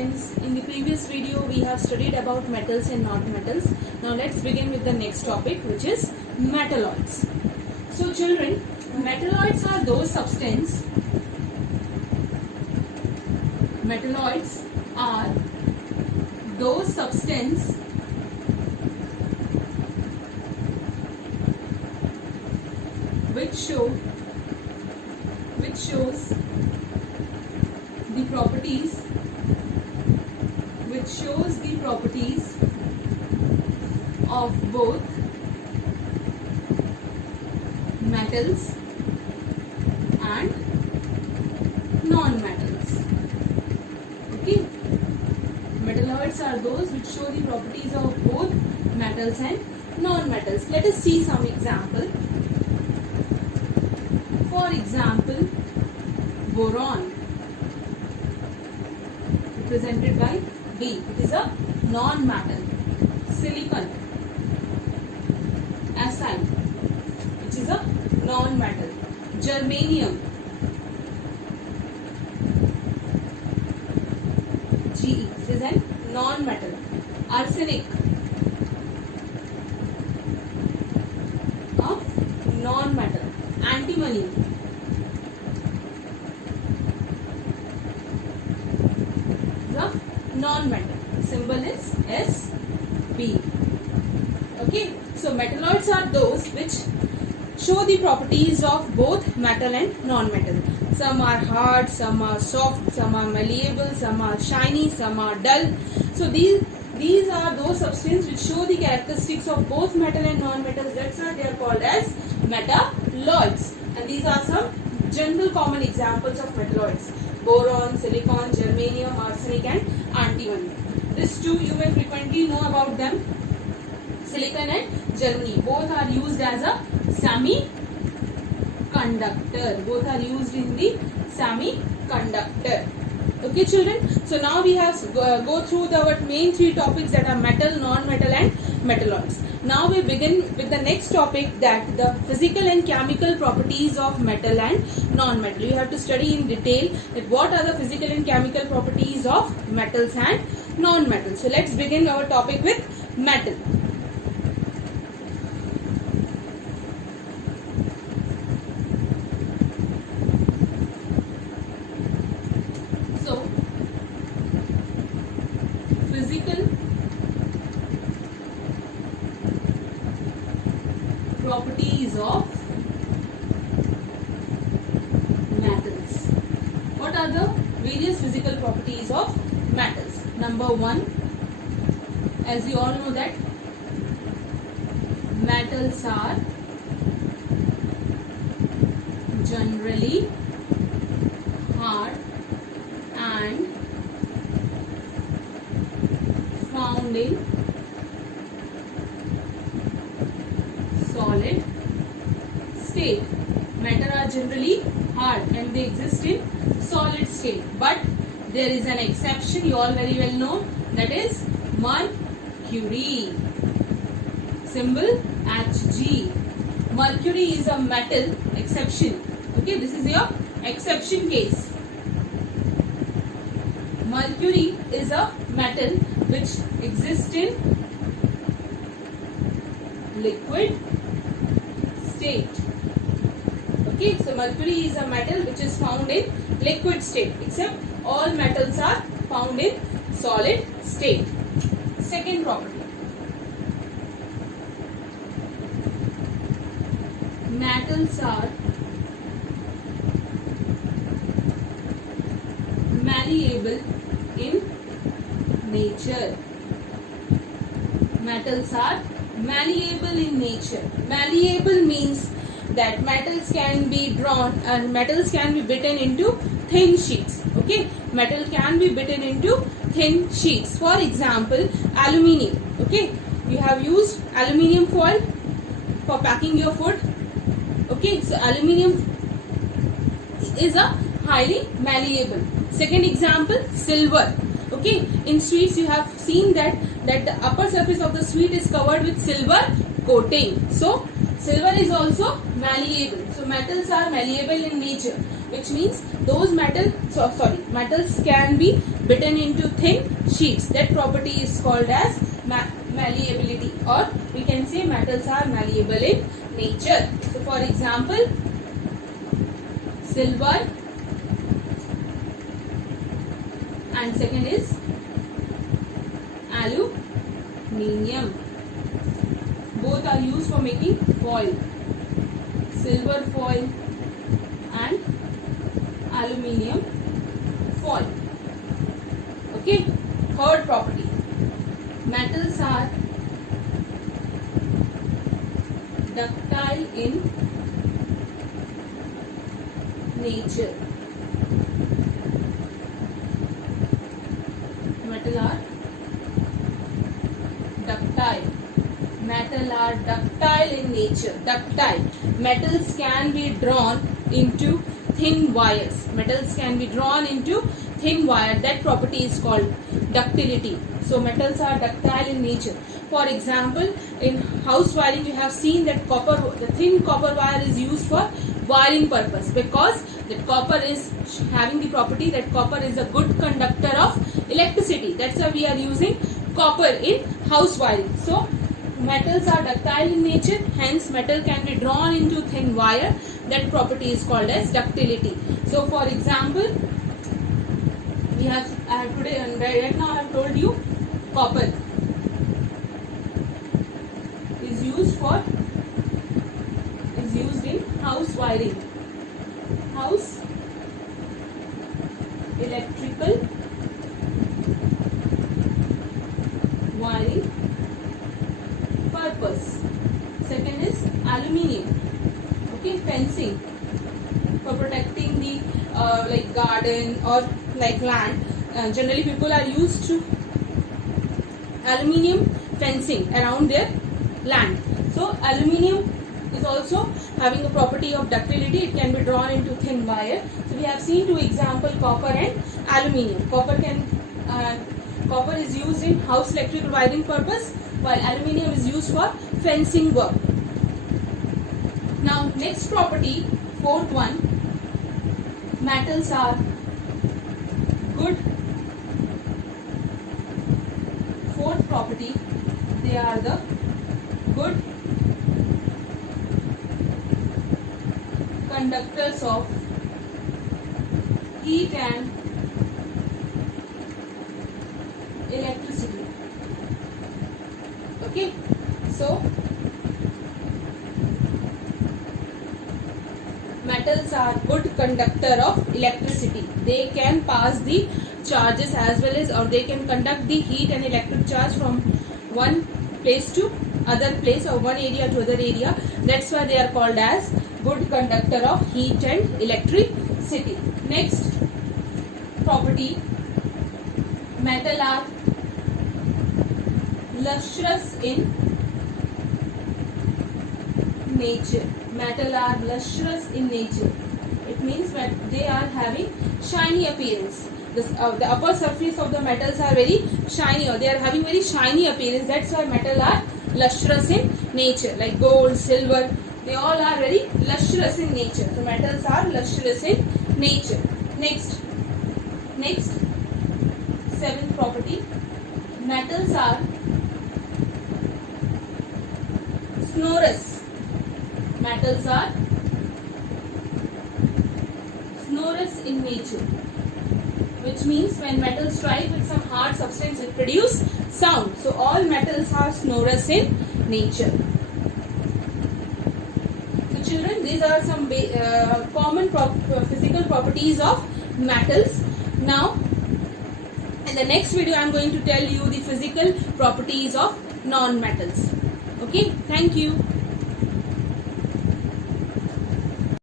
students, in the previous video we have studied about metals and non-metals. Now let's begin with the next topic, which is metalloids. So children, metalloids are those substances which shows the properties of both metals and non-metals. Okay, metalloids are those which show the properties of both metals and non-metals. Let us see some example. For example, boron, represented by B, it is a non-metal. Silicon, Si, which is a non-metal. Germanium, Ge, it is a non-metal. Arsenic, a non-metal. Antimony, the non-metal. Symbol is Sb. Okay, so metalloids are those which show the properties of both metal and non-metal. Some are hard, some are soft, some are malleable, some are shiny, some are dull. So these are those substances which show the characteristics of both metal and non-metals. That's why they are called as metalloids. And these are some general common examples of metalloids: boron, silicon, germanium, arsenic and antimony. These two you may frequently know about them. Silicon and germany, both are used as a semiconductor. Both are used in the semiconductor. Okay children, so now we have go through our main three topics, that are metal, non-metal and metalloids. Now we begin with the next topic, that the physical and chemical properties of metal and non-metal. You have to study in detail that what are the physical and chemical properties of metals and non-metals. So let's begin our topic with metal. Physical properties of metals. What are the various physical properties of metals? Number one, as you all know that metals are generally hard and found in solid state. Metals are generally hard and they exist in solid state, but there is an exception, you all very well know, that is mercury. Symbol Hg. Mercury is a metal, exception. Okay, this is your exception case. Mercury is a metal which exists in liquid state. Okay, so mercury is a metal which is found in liquid state, except all metals are found in solid state. Second property, metals are malleable in nature. Metals are malleable in nature. Malleable means that metals can be drawn and metals can be bitten into thin sheets. Okay, metal can be bitten into thin sheets. For example, aluminium. Okay, you have used aluminium foil for packing your food. Okay, so aluminium is a highly malleable. Second example, silver. Okay, in sweets you have seen that the upper surface of the sweet is covered with silver coating. So silver is also malleable. So metals are malleable in nature, which means those metals can be bitten into thin sheets. That property is called as malleability, or we can say metals are malleable in nature. So for example, silver, and second is aluminium. Both are used for making foil. Silver foil and aluminium foil. Okay. Third property. Metals are ductile in nature. Metal are ductile. Metal are ductile in nature. Ductile. Metals can be drawn into thin wires. Metals can be drawn into thin wire. That property is called ductility. So metals are ductile in nature. For example, in house wiring, you have seen that the thin copper wire is used for wiring purpose, because that copper is having the property that copper is a good conductor of electricity. That's why we are using copper in house wiring. So metals are ductile in nature, hence metal can be drawn into thin wire. That property is called as ductility. So for example, right now I have told you copper is used in house wiring, house electrical wiring purpose. Second is aluminium, okay, fencing, for protecting the like garden or like land. Generally people are used to aluminium fencing around their land. So aluminium is also having a property of ductility. It can be drawn into thin wire. So we have seen two examples, copper and aluminium. Copper is used in house electrical wiring purpose, while aluminium is used for fencing work. Now next property, fourth one, metals are good. Fourth property, they are the good conductors of heat and electricity. Okay, so metals are good conductor of electricity. They can pass the charges as well as, or they can conduct the heat and electric charge from one place to other place, or one area to other area. That's why they are called as good conductor of heat and electricity. Next property, metal are lustrous in nature. Metal are lustrous in nature. It means that they are having shiny appearance. The upper surface of the metals are very shiny, or they are having very shiny appearance. That's why metal are lustrous in nature. Like gold, silver, they all are very lustrous in nature. So metals are lustrous in nature. Next, seventh property, metals are sonorous. Metals are sonorous in nature, which means when metals strike with some hard substance, it produces sound. So all metals are sonorous in nature. So children, these are some common physical properties of metals. Now in the next video I am going to tell you the physical properties of non-metals. Okay, thank you.